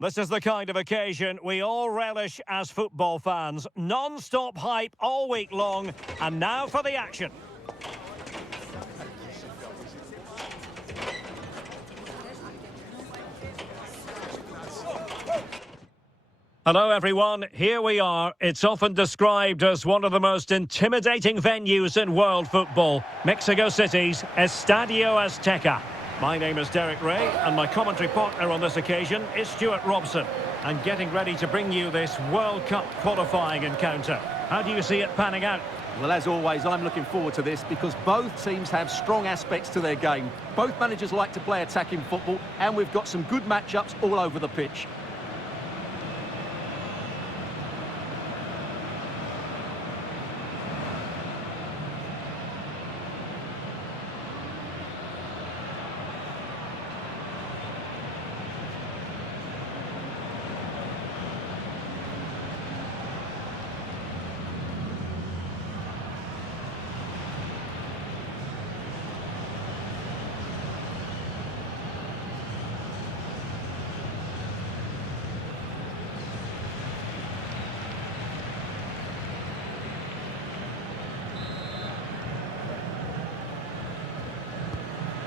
This is the kind of occasion we all relish as football fans. Non-stop hype all week long, and now for the action. Hello everyone, here we are. It's often described as one of the most intimidating venues in world football. Mexico City's Estadio Azteca. My name is Derek Ray, and my commentary partner on this occasion is Stuart Robson. And getting ready to bring you this World Cup qualifying encounter. How do you see it panning out? Well, as always, I'm looking forward to this because both teams have strong aspects to their game. Both managers like to play attacking football, and we've got some good matchups all over the pitch.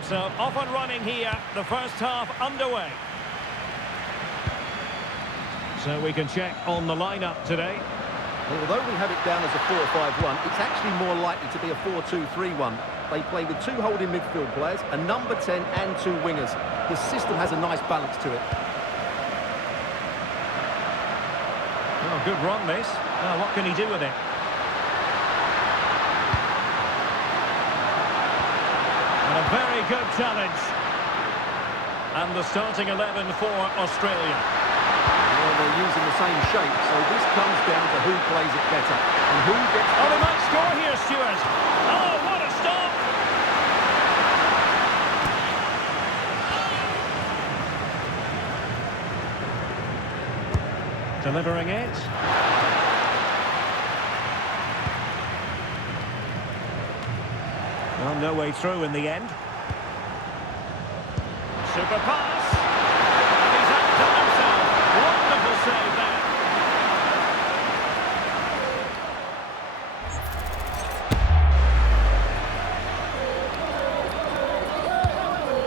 So, off and running here, the first half underway. So we can check on the lineup today. Although we have it down as a 4-5-1, it's actually more likely to be a 4-2-3-1. They play with two holding midfield players, a number 10 and two wingers. His system has a nice balance to it. Oh, good run this. Now, what can he do with it? And a very good challenge. And the starting 11 for Australia. Well, they're using the same shape, so this comes down to who plays it better. And who gets... Oh, they might score here, Stuart. Oh, what a stop! Delivering it. Well, no way through in the end. Super pass. And he's outdone himself. Wonderful save there.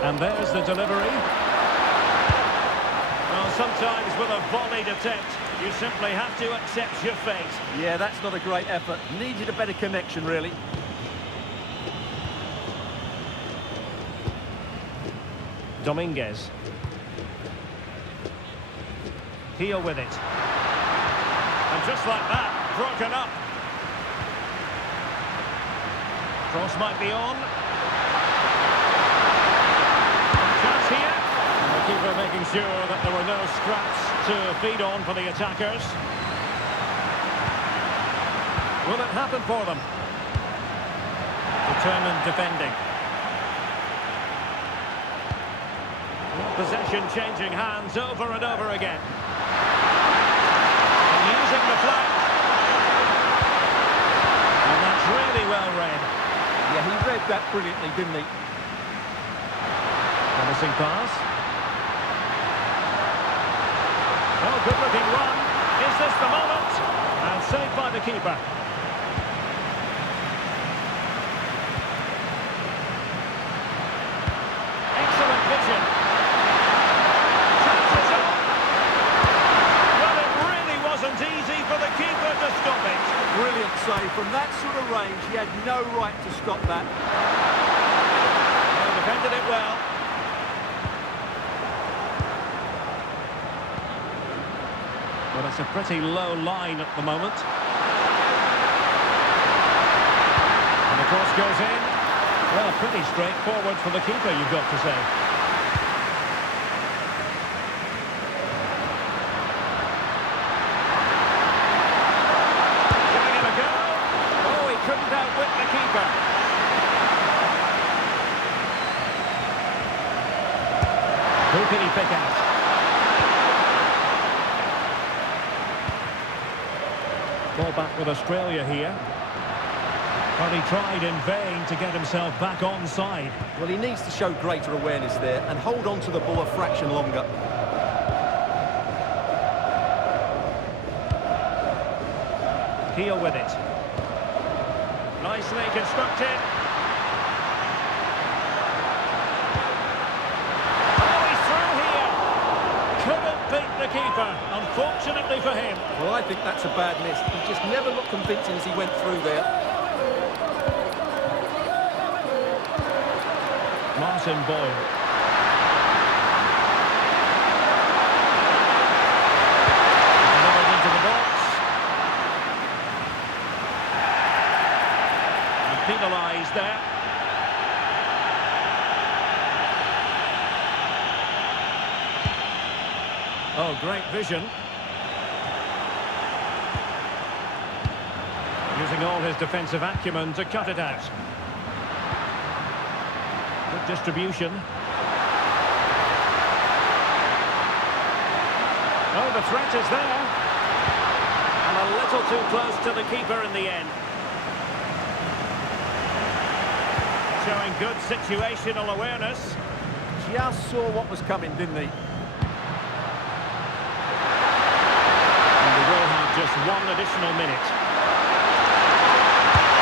And there's the delivery. Well, sometimes with a volleyed attempt, you simply have to accept your fate. Yeah, that's not a great effort. Needed a better connection, really. Dominguez. Heel with it. And just like that, broken up. Cross might be on. Chance here. And the keeper making sure that there were no scraps to feed on for the attackers. Will it happen for them? Determined defending. Possession changing hands over and over again. And using the flank. And that's really well read. Yeah, he read that brilliantly, didn't he? Promising pass. Oh, good looking run. Is this the moment? And saved by the keeper. Excellent vision. Easy for the keeper to stop it. Brilliant save. From that sort of range, he had no right to stop that. Well, defended it well. Well, it's a pretty low line at the moment. And the cross goes in. Well, pretty straightforward for the keeper, you've got to say. Outwit the keeper. Who can he pick out? Ball back with Australia here. But he tried in vain to get himself back onside. Well, he needs to show greater awareness there and hold on to the ball a fraction longer. Heal with it. Nicely constructed. Oh, he's through here. Couldn't beat the keeper, unfortunately for him. Well, I think that's a bad miss. He just never looked convincing as he went through there. Martin Boyle. Delivered into the box. And penalised there. Oh, great vision. Using all his defensive acumen to cut it out. Good distribution. Oh, the threat is there. And a little too close to the keeper in the end. Showing good situational awareness. Just saw what was coming, didn't he? And we will have just one additional minute.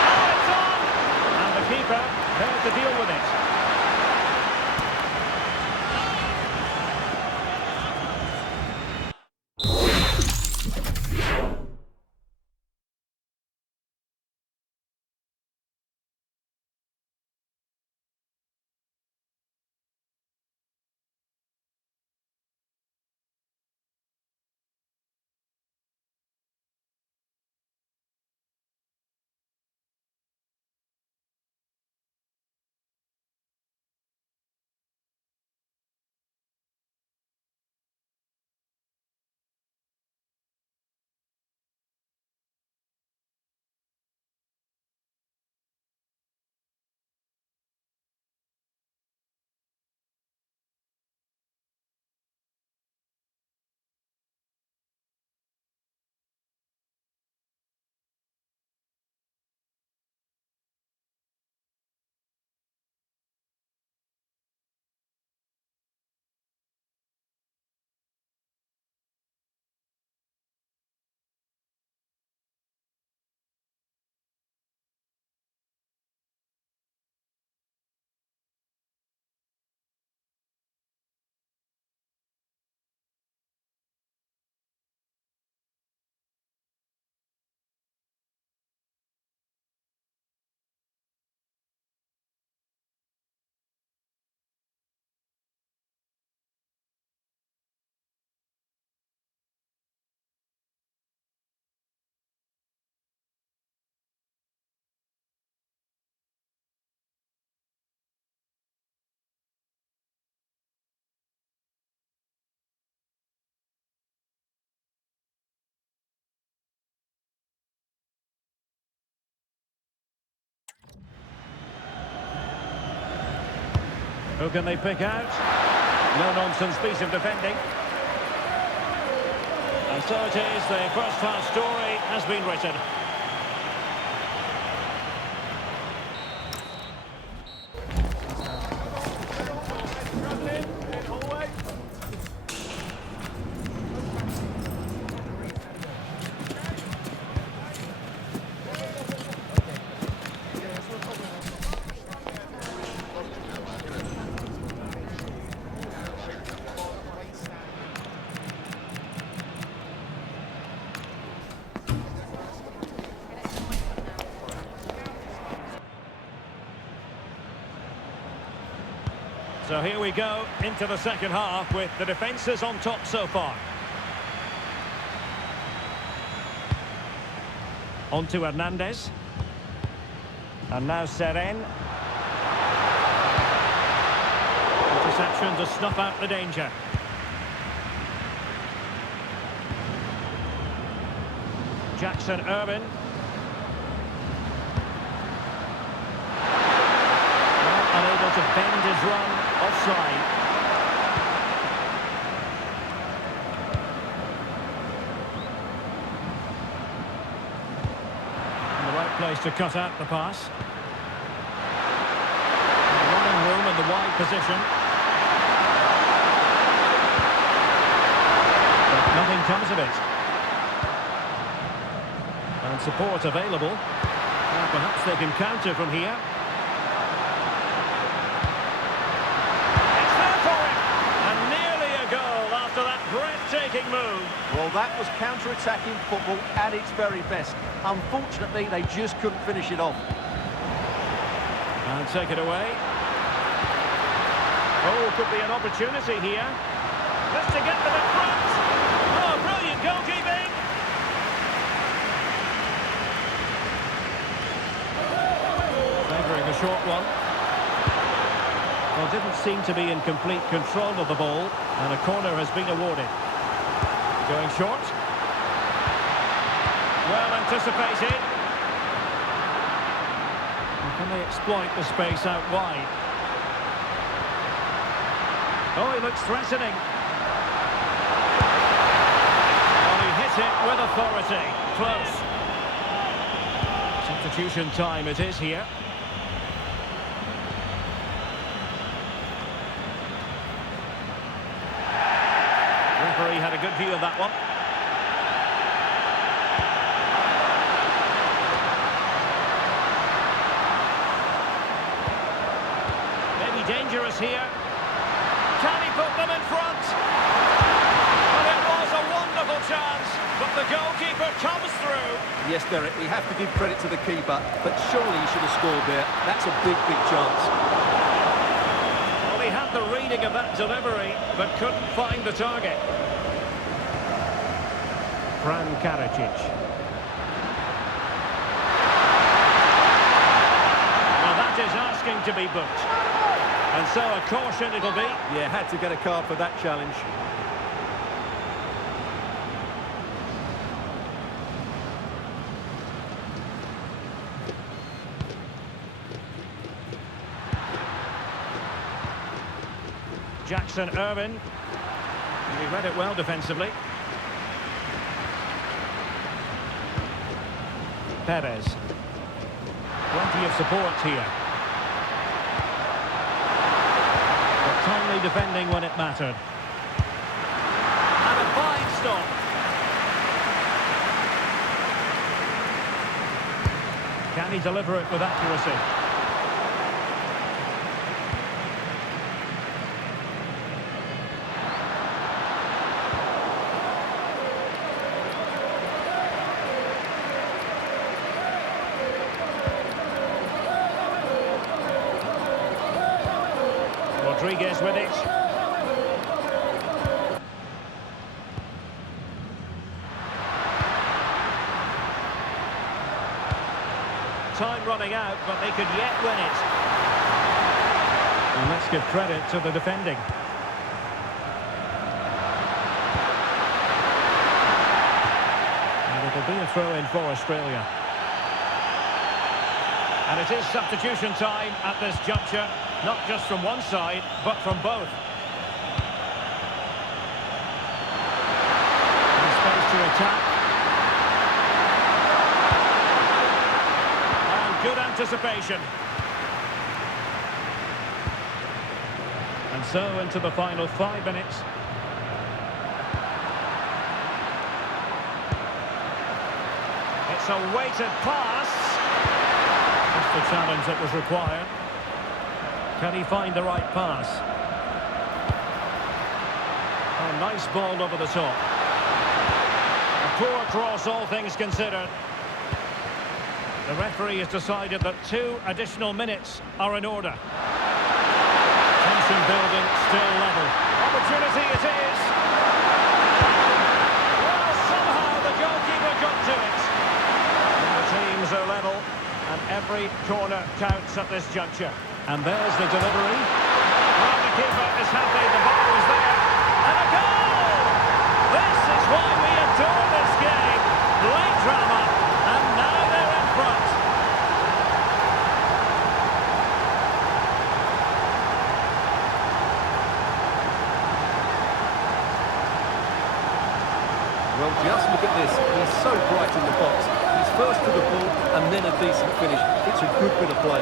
Oh, it's on! And the keeper there to deal with it. Who can they pick out? No-nonsense piece of defending. And so it is, the first half story has been written. So here we go into the second half with the defences on top so far. On to Hernandez. And now Seren. Interception to snuff out the danger. Jackson Irvin. Unable to bend his run, offside. In the right place to cut out the pass. Running room in the wide position. But nothing comes of it. And support available. Perhaps they can counter from here. It's there for him! And nearly a goal after that breathtaking move. Well, that was counter-attacking football at its very best. Unfortunately, they just couldn't finish it off. And take it away. Oh, could be an opportunity here. Just to get them in front. Oh, brilliant goalkeeping. Favouring a short one. Well, didn't seem to be in complete control of the ball, and a corner has been awarded. Going short. Well anticipated. And can they exploit the space out wide? Oh, he looks threatening. Well, he hit it with authority. Close. Substitution time it is here. Referee had a good view of that one. Maybe dangerous here. Can he put them in front? Well, it was a wonderful chance, but the goalkeeper comes through. Yes, Derek, we have to give credit to the keeper, but surely he should have scored there. That's a big, big chance. Well, he had the reading of that delivery, but couldn't find the target. Fran Karadzic. Well, that is asking to be booked. And so a caution it'll be. Yeah, had to get a card for that challenge. Jackson Irvin. He read it well defensively. Perez. Plenty of support here. But timely defending when it mattered. And a fine stop. Can he deliver it with accuracy? Rodriguez with it. Time running out, but they could yet win it. And let's give credit to the defending. And it'll be a throw-in for Australia. And it is substitution time at this juncture. Not just from one side, but from both. And space to attack. And good anticipation. And so into the final 5 minutes. It's a weighted pass. That's the challenge that was required. Can he find the right pass? A nice ball over the top. A poor cross, all things considered. The referee has decided that 2 additional minutes are in order. Tension building, still level. Opportunity it is. Well, somehow the goalkeeper got to it. And the teams are level, and every corner counts at this juncture. And there's the delivery. Well, the keeper is happy, the ball was there. And a goal! This is why we adore this game. Late drama, and now they're in front. Well, just look at this. He's so bright in the box. He's first to the ball, and then a decent finish. It's a good bit of play.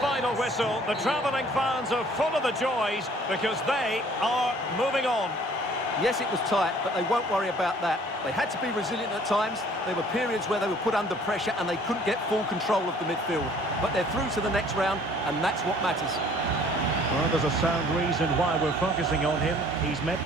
final whistle. The travelling fans are full of the joys because they are moving on. Yes, it was tight, but they won't worry about that. They had to be resilient at times. There were periods where they were put under pressure and they couldn't get full control of the midfield. But they're through to the next round, and that's what matters. Well, there's a sound reason why we're focusing on him. He's met...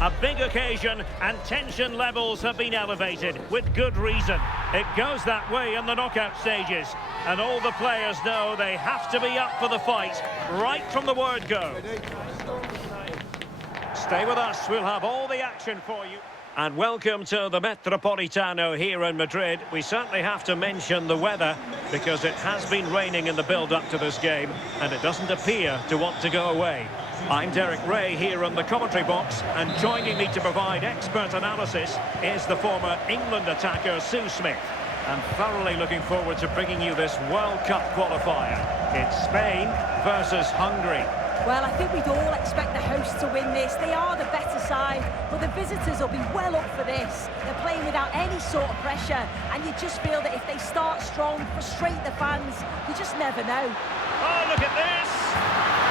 A big occasion and tension levels have been elevated with good reason. It goes that way in the knockout stages and all the players know they have to be up for the fight right from the word go. Stay with us, we'll have all the action for you. And welcome to the Metropolitano here in Madrid. We certainly have to mention the weather because it has been raining in the build-up to this game and it doesn't appear to want to go away. I'm Derek Ray here in the commentary box, and joining me to provide expert analysis is the former England attacker Sue Smith. And thoroughly looking forward to bringing you this World Cup qualifier. It's Spain versus Hungary. Well, I think we'd all expect the hosts to win this. They are the better side, but the visitors will be well up for this. They're playing without any sort of pressure, and you just feel that if they start strong, frustrate the fans, you just never know. Oh, look at this!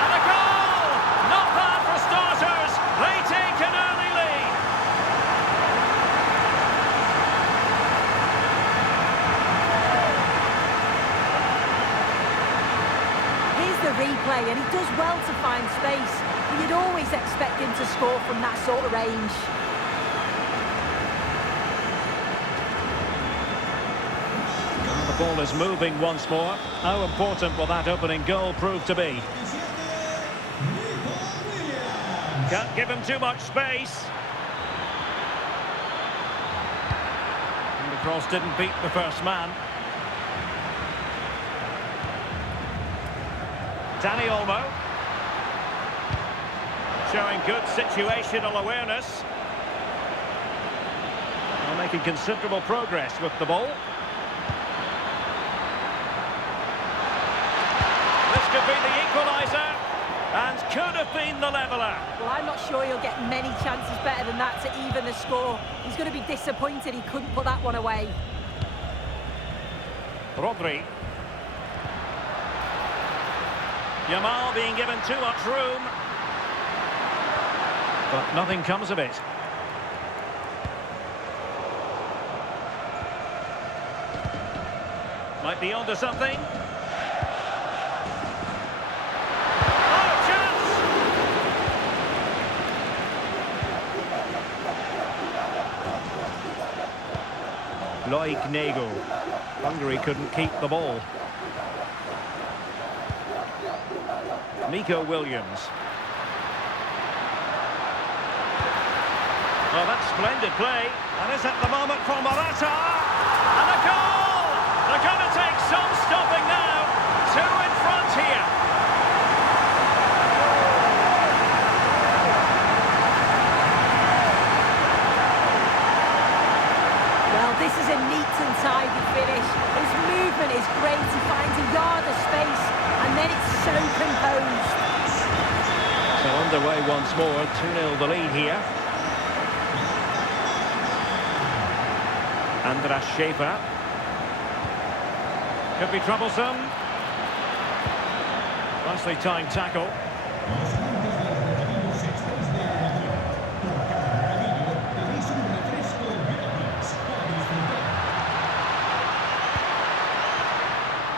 And a goal! Not bad for starters. They take an early lead. Here's the replay, and he does well to find space. He Well, you'd always expect him to score from that sort of range. The ball is moving once more. How important will that opening goal prove to be? Can't give him too much space. And the cross didn't beat the first man. Dani Olmo. Showing good situational awareness. Well, making considerable progress with the ball. This could be the equaliser. And could have been the leveller. Well, I'm not sure he'll get many chances better than that to even the score. He's going to be disappointed he couldn't put that one away. Rodri. Yamal being given too much room. But nothing comes of it. Might be onto something. Loic Nego. Hungary couldn't keep the ball. Nico Williams. Oh, that's splendid play. And is at the moment for Morata. And a goal! They're going to take some stopping now. Two in front here. This is a neat and tidy finish. His movement is great. He finds a yard of space, and then it's so composed. So underway once more, 2-0 the lead here. Andras Schäfer. Could be troublesome. Nicely timed tackle.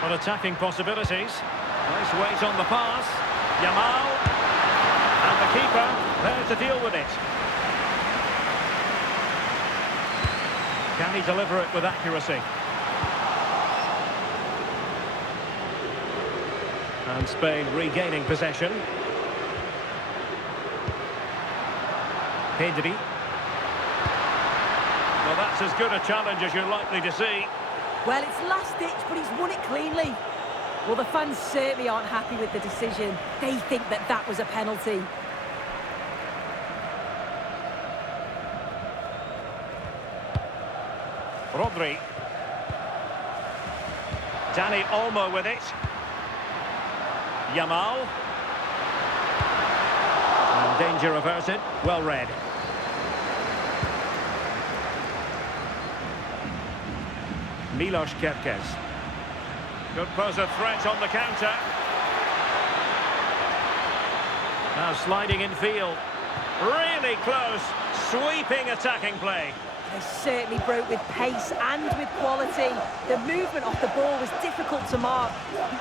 Well, attacking possibilities. Nice weight on the pass. Yamal. And the keeper there to deal with it. Can he deliver it with accuracy? And Spain regaining possession. Pedri. Well, that's as good a challenge as you're likely to see. Well, it's last ditch, but he's won it cleanly. Well, the fans certainly aren't happy with the decision. They think that that was a penalty. Rodri. Dani Olmo with it. Yamal. And danger averted. Well read. Milos Kerkez. Could pose a threat on the counter. Now sliding in field. Really close. Sweeping attacking play. They certainly broke with pace and with quality. The movement off the ball was difficult to mark.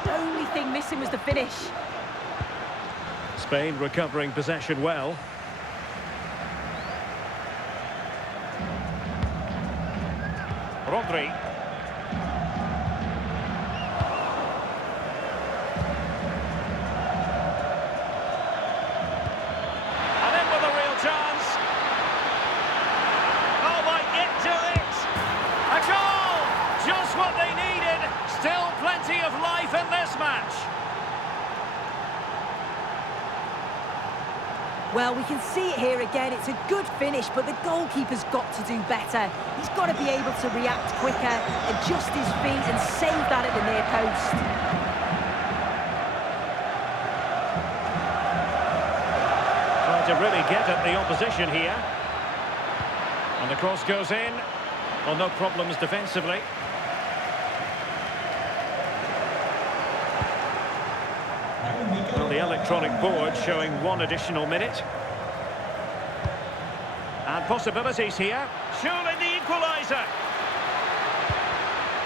The only thing missing was the finish. Spain recovering possession well. Rodri. And in with a real chance. Oh, might get to it. A goal! Just what they needed. Still plenty of life in this match. Well, we can see it here again. It's a good finish, but the goalkeeper's got to do better. He's got to be able to react quicker, adjust his feet and save that at the near post. Trying to really get at the opposition here. And the cross goes in. Well, no problems defensively. Well, the electronic board showing one additional minute. And possibilities here. Surely the equaliser.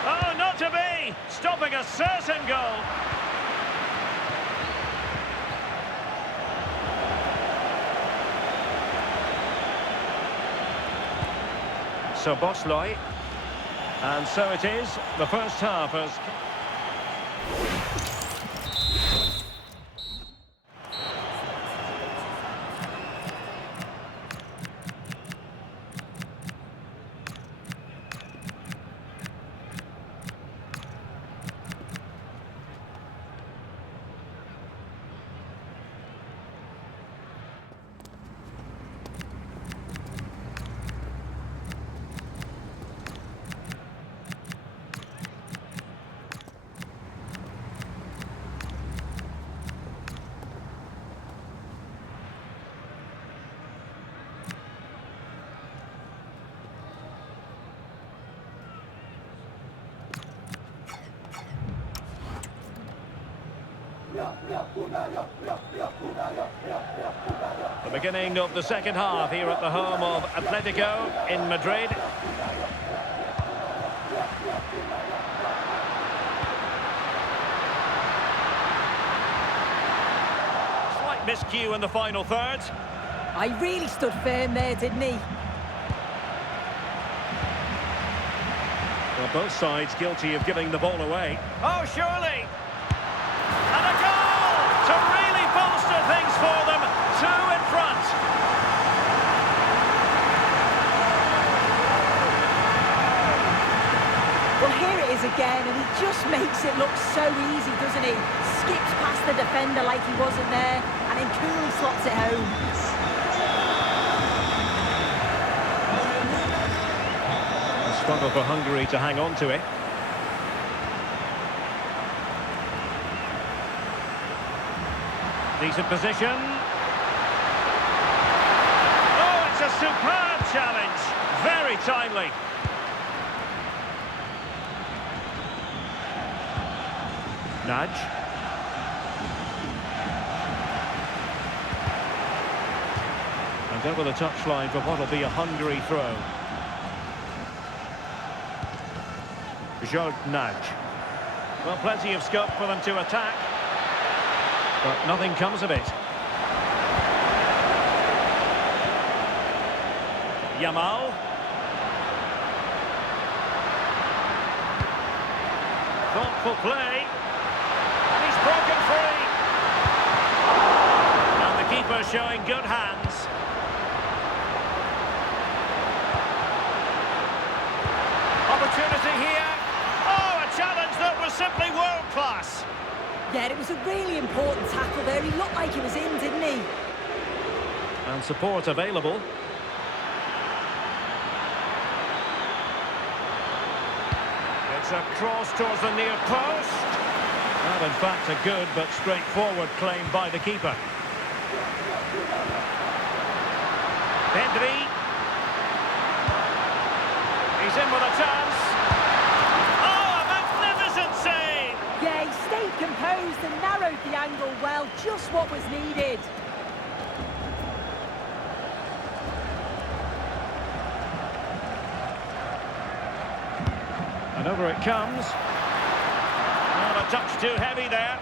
Oh, not to be. Stopping a certain goal. Sobosloy. And so it is, the first half has... The beginning of the second half here at the home of Atletico in Madrid. Slight miscue in the final third. I really stood firm there, didn't he? Well, both sides guilty of giving the ball away. Oh, surely! And a goal to really bolster things for them. Two in front. Well, here it is again, and he just makes it look so easy, doesn't he? Skips past the defender like he wasn't there, and then coolly slots it home. A struggle for Hungary to hang on to it. Decent position. Oh, it's a superb challenge. Very timely. Nudge. And over the touchline for what will be a Hungary throw. Nudge. Well, plenty of scope for them to attack. But nothing comes of it. Yamal. Thoughtful play. And he's broken free. And the keeper showing good hands. Opportunity here. Oh, a challenge that was simply world-class. Yeah, it was a really important tackle there. He looked like he was in, didn't he? And support available. It's a cross towards the near post. Well, in fact, a good but straightforward claim by the keeper. Pedri. He's in with a chance. Oh, a magnificent save! Yeah, he stayed composed and narrowed the angle well, just what was needed. And over it comes. Not a touch too heavy there.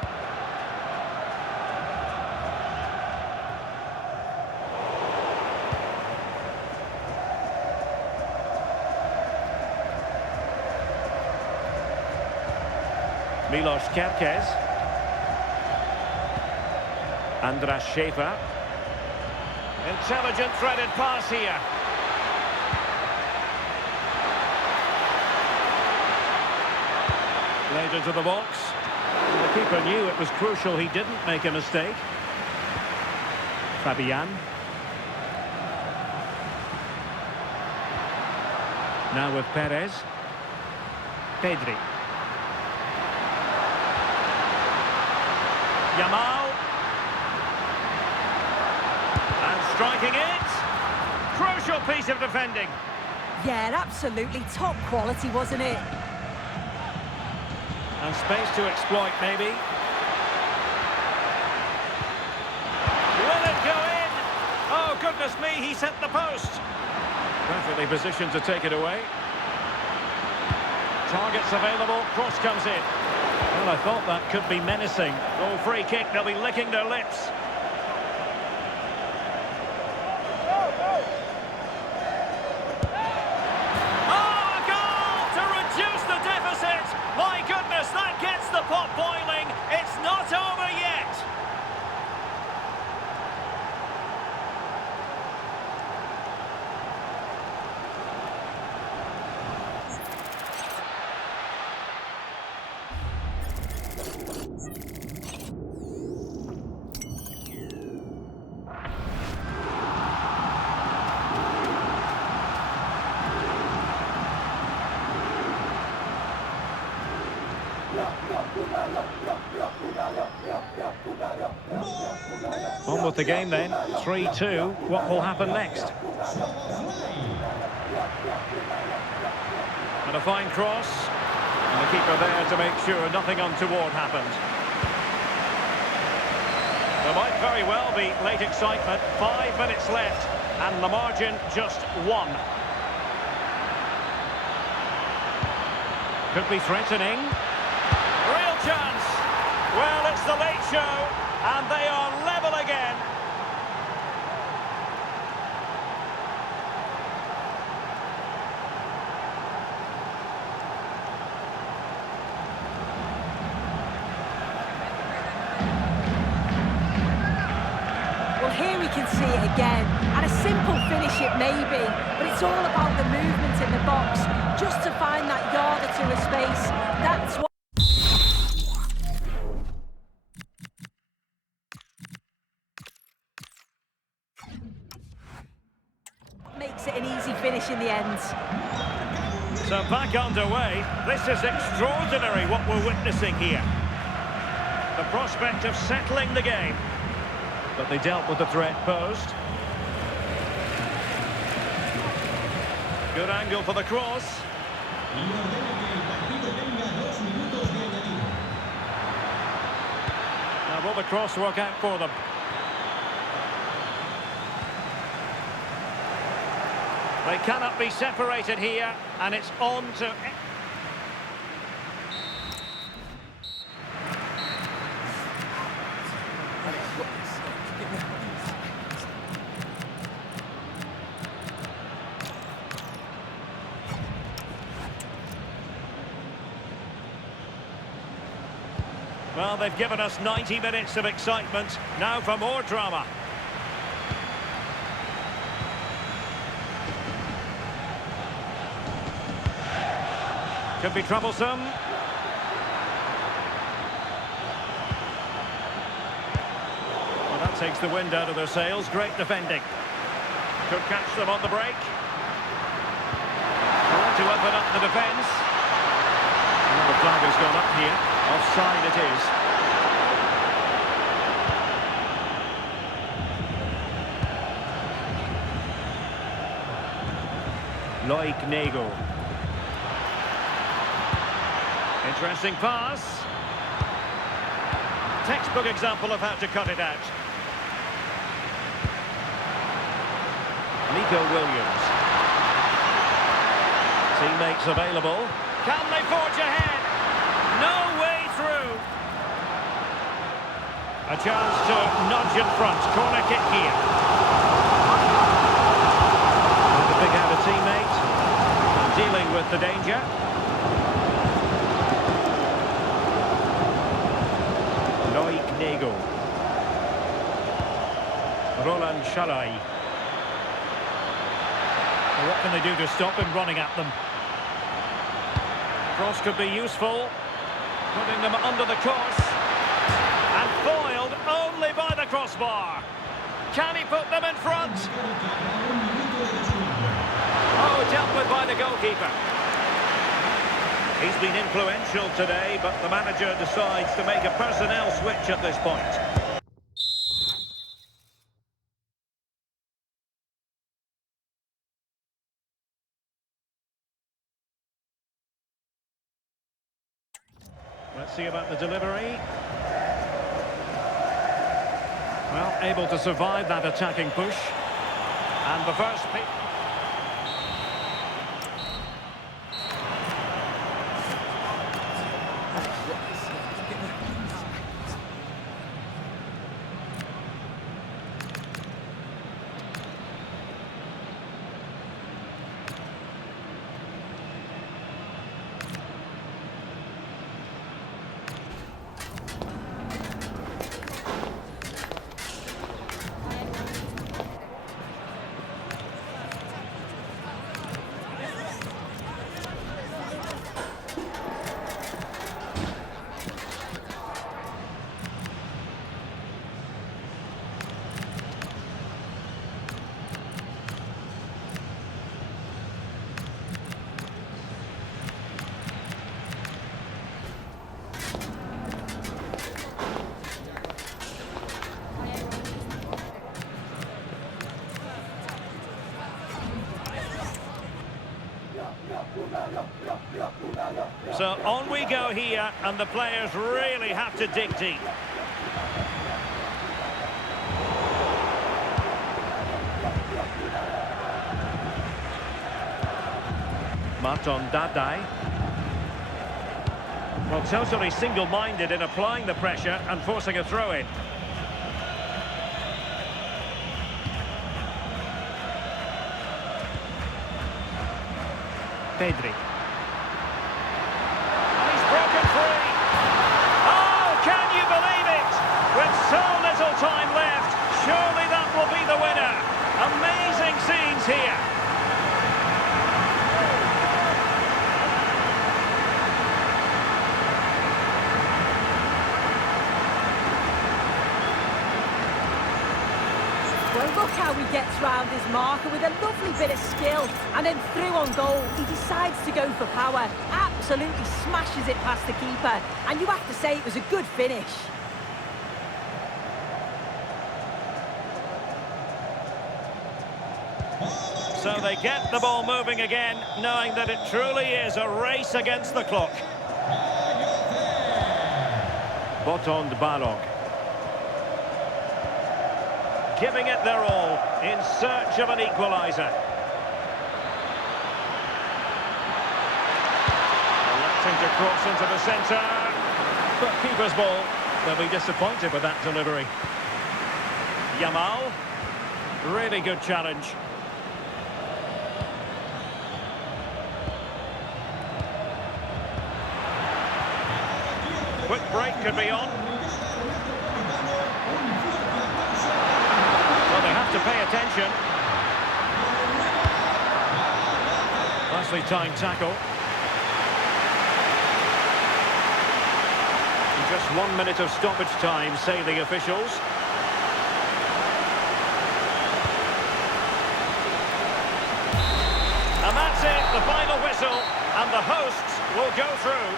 Milos Kerkez. Andras Schäfer. Intelligent threaded pass here. Played into the box. The keeper knew it was crucial he didn't make a mistake. Fabian. Now with Perez. Pedri. Yamal. And striking it. Crucial piece of defending. Yeah, absolutely top quality, wasn't it? And space to exploit, maybe. Will it go in? Oh, goodness me, he set the post. Perfectly positioned to take it away. Targets available, cross comes in. Well, I thought that could be menacing. Goal free kick, they'll be licking their lips. On with the game then, 3-2. What will happen next? And a fine cross. And the keeper there to make sure nothing untoward happened. There might very well be late excitement. 5 minutes left. And the margin just 1. Could be threatening. Real chance. Well, it's the late show. And they are level again. Well, here we can see it again. And a simple finish it may be, but it's all about the movement in the box. Just to find that yard or two of space. That's what makes it an easy finish in the end. So back underway. This is extraordinary what we're witnessing here. The prospect of settling the game. But they dealt with the threat posed. Good angle for the cross. Now will the cross work out for them? They cannot be separated here, and it's on to... Well, they've given us 90 minutes of excitement. Now for more drama. Could be troublesome. Well, that takes the wind out of their sails. Great defending. Could catch them on the break. Trying to open up the defence. And the flag has gone up here. Offside it is. Loic Nego. Interesting pass. Textbook example of how to cut it out. Nico Williams. Teammates available. Can they forge ahead? No way through. A chance to nudge in front. Corner kick here. And to pick out a teammate. Dealing with the danger. Loic Nego. Roland Shalai. What can they do to stop him running at them? Cross could be useful. Putting them under the course. And foiled only by the crossbar. Can he put them in front? Oh, dealt with by the goalkeeper. He's been influential today, but the manager decides to make a personnel switch at this point. Let's see about the delivery. Well, able to survive that attacking push. And the first pick. So on we go here, and the players really have to dig deep. Marton Dadai. Well, totally single-minded in applying the pressure and forcing a throw-in. Pedri. And he's broken free. Oh, can you believe it? With so little time left, surely that will be the winner. Amazing scenes here. Well, look how he gets round his marker with a lovely bit of skill. And then through on goal, he decides to go for power. Absolutely smashes it past the keeper. And you have to say it was a good finish. So they get the ball moving again, knowing that it truly is a race against the clock. Botond Barog. Giving it their all in search of an equaliser. Electing to cross into the centre. But keeper's ball. They'll be disappointed with that delivery. Yamal. Really good challenge. Quick break could be on. Well, they have to pay attention. Nicely timed tackle. Just 1 minute of stoppage time, say the officials. And that's it, the final whistle, and the hosts will go through.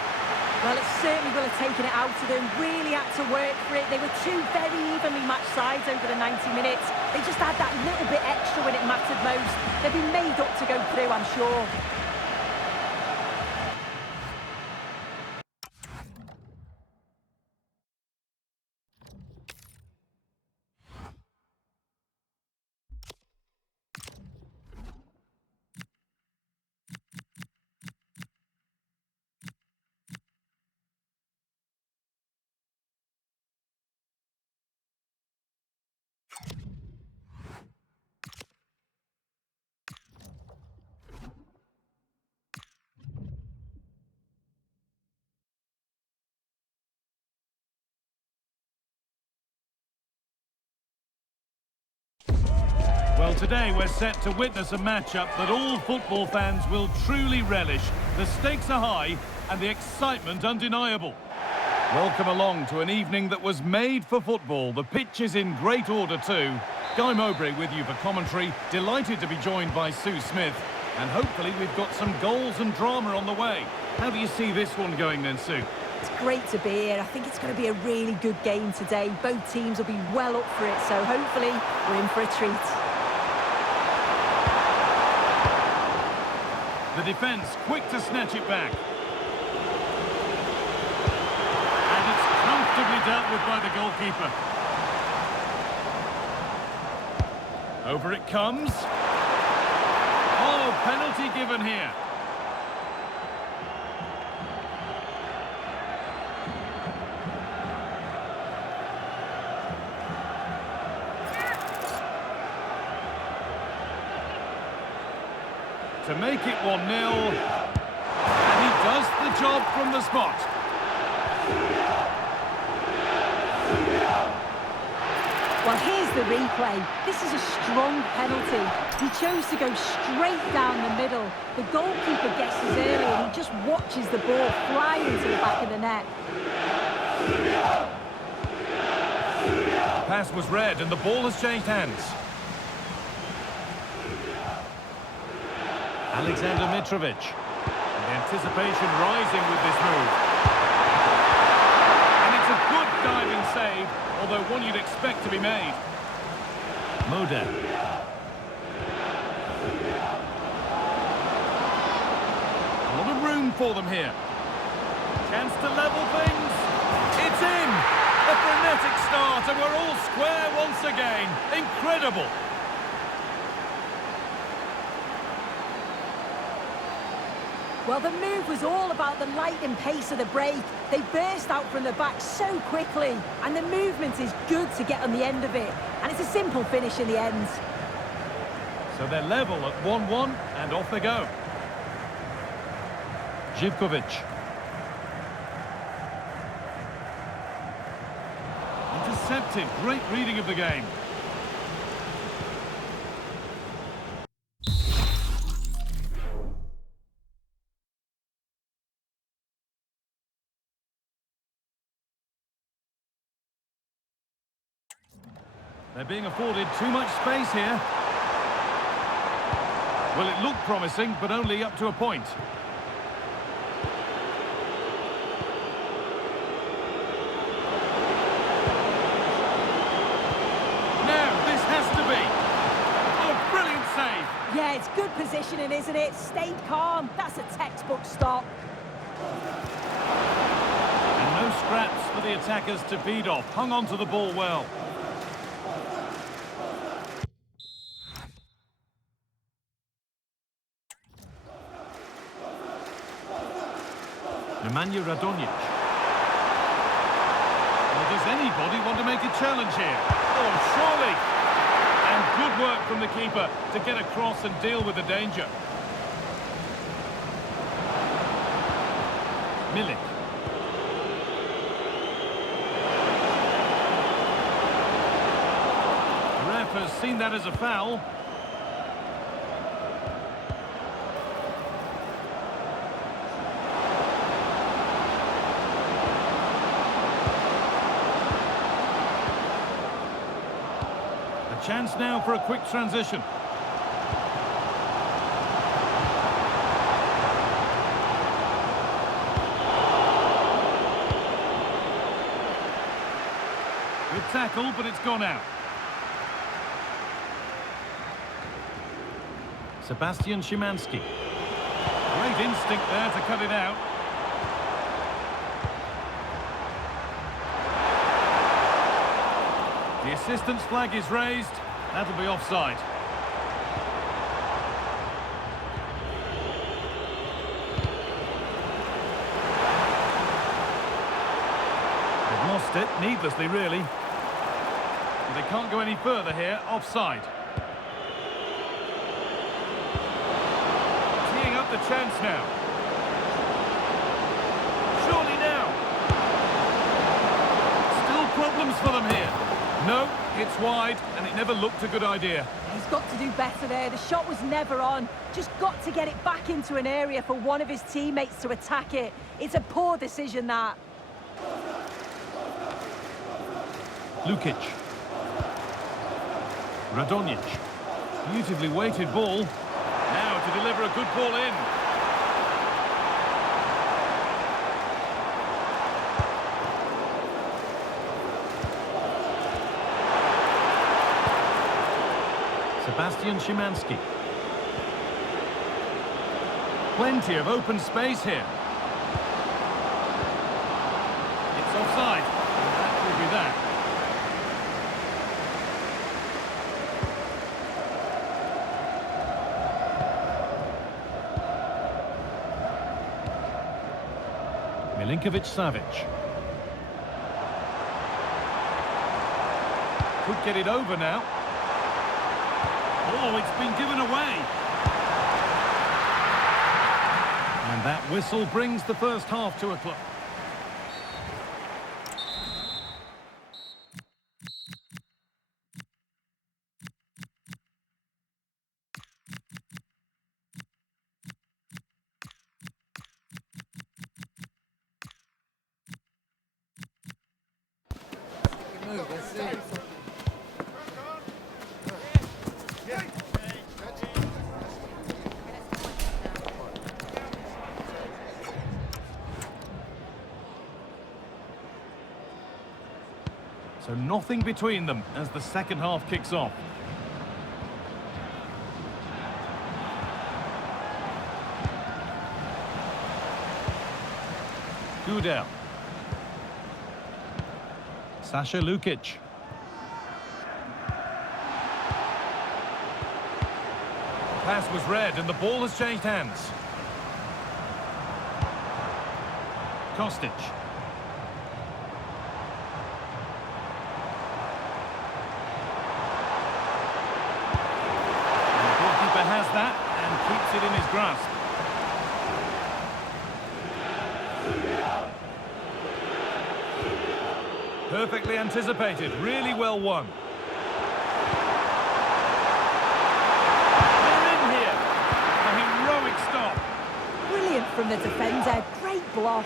Well, it certainly will have taken it out of them. Really had to work for it. They were two very evenly matched sides over the 90 minutes. They just had that little bit extra when it mattered most. They've been made up to go through, I'm sure. Well, today we're set to witness a matchup that all football fans will truly relish. The stakes are high and the excitement undeniable. Welcome along to an evening that was made for football. The pitch is in great order too. Guy Mowbray with you for commentary. Delighted to be joined by Sue Smith. And hopefully we've got some goals and drama on the way. How do you see this one going then, Sue? It's great to be here. I think it's going to be a really good game today. Both teams will be well up for it, so hopefully we're in for a treat. The defence quick to snatch it back. And it's comfortably dealt with by the goalkeeper. Over it comes. Oh, penalty given here. To make it 1-0, and he does the job from the spot. Well, here's the replay. This is a strong penalty. He chose to go straight down the middle. The goalkeeper guesses early and he just watches the ball fly into the back of the net. The pass was read and the ball has changed hands. Alexander Mitrovic. And the anticipation rising with this move. And it's a good diving save, although one you'd expect to be made. Moda. A lot of room for them here. Chance to level things. It's in! A frenetic start, and we're all square once again. Incredible! Well, the move was all about the lightning pace of the break. They burst out from the back so quickly, and the movement is good to get on the end of it. And it's a simple finish in the end. So they're level at 1-1, and off they go. Živkovic. Intercepted. Great reading of the game. They're being afforded too much space here. Well, it looked promising, but only up to a point. Now, this has to be. Oh, brilliant save. Yeah, it's good positioning, isn't it? Stayed calm. That's a textbook stop. And no scraps for the attackers to feed off. Hung on to the ball well. Nemanja Radonjic. Well, does anybody want to make a challenge here? Oh, surely! And good work from the keeper to get across and deal with the danger. Milik. The ref has seen that as a foul. Chance now for a quick transition. Good tackle, but it's gone out. Sebastian Szymanski. Great instinct there to cut it out. The assistant's flag is raised. That'll be offside. They've lost it, needlessly really. But they can't go any further here, offside. Teeing up the chance now. Surely now. Still problems for them here. No, it's wide, and it never looked a good idea. He's got to do better there. The shot was never on. Just got to get it back into an area for one of his teammates to attack it. It's a poor decision, that. Lukic. Radonjic. Beautifully weighted ball. Now to deliver a good ball in. Sebastian Szymanski. Plenty of open space here. It's offside. And that will be that. Milinkovic-Savic. Could get it over now. Oh, it's been given away. And that whistle brings the first half to a close. So nothing between them as the second half kicks off. Gudel. Sasha Lukic. Pass was read and the ball has changed hands. Kostic. And the goalkeeper has that and keeps it in his grasp. Perfectly anticipated, really well won. They're in here. A heroic stop. Brilliant from the defender. Great block.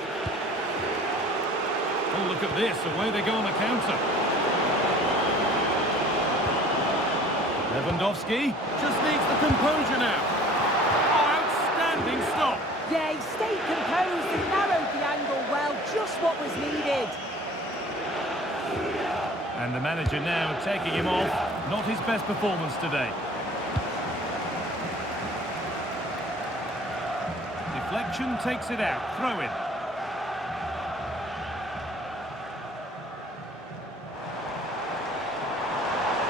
Oh, look at this. Away they go on the counter. Lewandowski just needs the composure now. Oh, outstanding stop. Yeah, he stayed composed and narrowed the angle well. Just what was needed. And the manager now taking him off. Not his best performance today. Deflection takes it out. Throw in.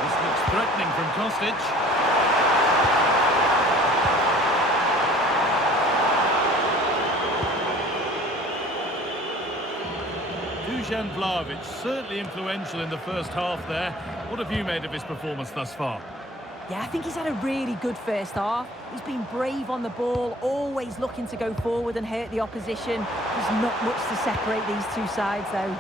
This looks threatening from Kostic. Dusan Vlahovic, certainly influential in the first half there. What have you made of his performance thus far? Yeah, I think he's had a really good first half. He's been brave on the ball, always looking to go forward and hurt the opposition. There's not much to separate these two sides, though.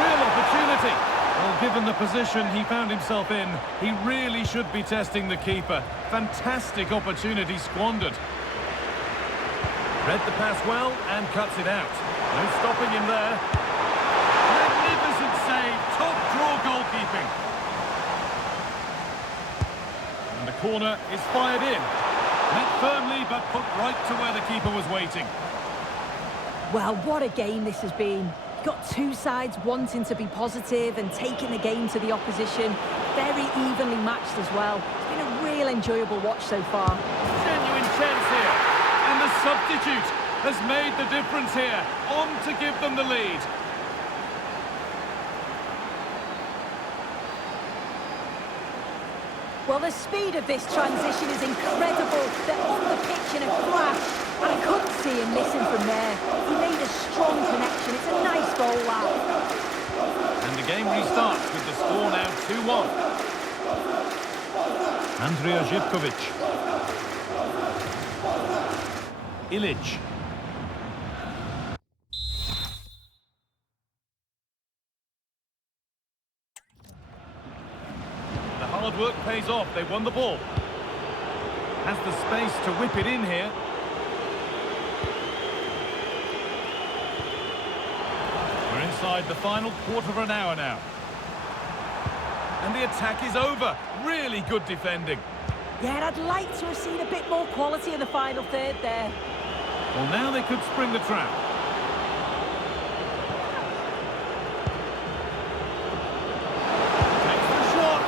Real opportunity. Well, given the position he found himself in, he really should be testing the keeper. Fantastic opportunity squandered. Read the pass well and cuts it out. No stopping him there. Magnificent save, top draw goalkeeping. And the corner is fired in. Met firmly but put right to where the keeper was waiting. Well, what a game this has been. You've got two sides wanting to be positive and taking the game to the opposition. Very evenly matched as well. It's been a real enjoyable watch so far. Genuine chance here. And the substitute has made the difference here. On to give them the lead. Well, the speed of this transition is incredible. They're on the pitch in a flash, and I couldn't see him missing from there. He made a strong connection. It's a nice goal, that. And the game restarts with the score now 2-1. Andrija Živković. Ilić. The hard work pays off. They won the ball. Has the space to whip it in here. We're inside the final quarter of an hour now. And the attack is over. Really good defending. Yeah, and I'd like to have seen a bit more quality in the final third there. Well, now they could spring the trap. Takes the shot,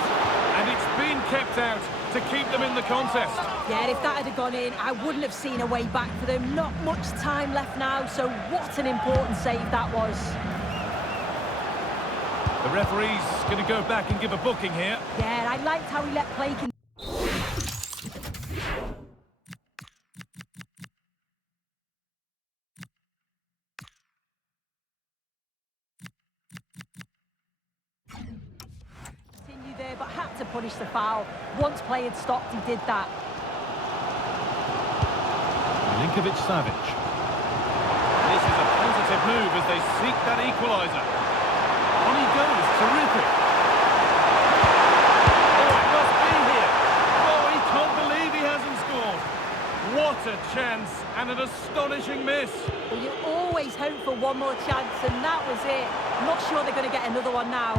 and it's been kept out to keep them in the contest. Yeah, if that had gone in, I wouldn't have seen a way back for them. Not much time left now, so what an important save that was. The referee's going to go back and give a booking here. Yeah, and I liked how he let play continue. There, but had to punish the foul. Once play had stopped, he did that. Milinkovic-Savic. This is a positive move as they seek that equaliser. On he goes, terrific. Oh, it must be here. Oh, he can't believe he hasn't scored. What a chance and an astonishing miss. Well, you always hope for one more chance, and that was it. Not sure they're going to get another one now.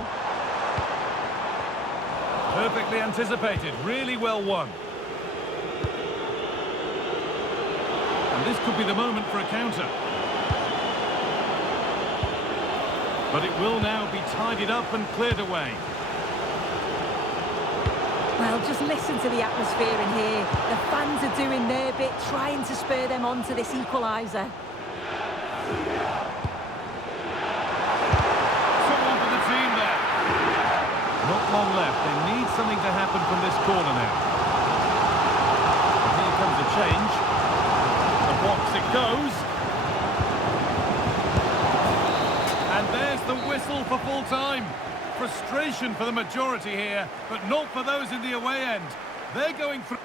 Perfectly anticipated, really well won. And this could be the moment for a counter. But it will now be tidied up and cleared away. Well, Well, just listen to the atmosphere in here. The fans are doing their bit, trying to spur them on to this equaliser. Someone for the team there. Not long left. They need something to happen from this corner now. Here comes a change. The box it goes. And there's the whistle for full time. Frustration for the majority here, but not for those in the away end. They're going through.